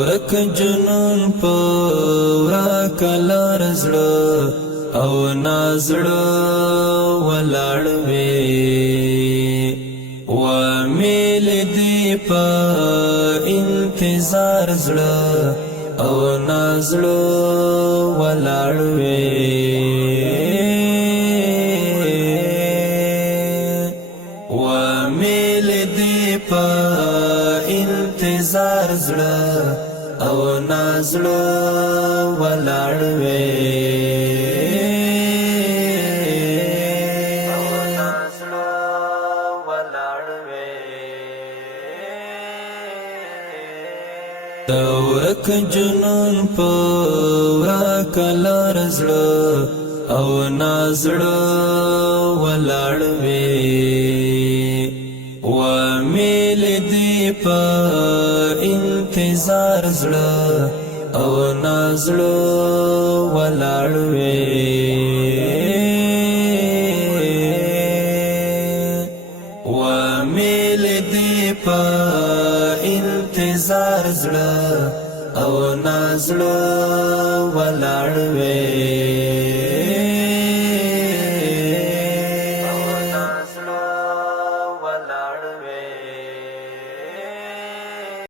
ورک جنون په ورک لار زړه او نازړه ولاړ وي و میل دی په انتظار زړه او نازړه ولاړ وي و میل دی په انتظار زړه او نازړه ولاړ وي د ورک جنون په ورک لار زړه او نازړه ولاړ وي و میل دی په انتظار زړه او نازړه ولاړ وي و میل دی په انتظار زړه او نازړه ولاړ وي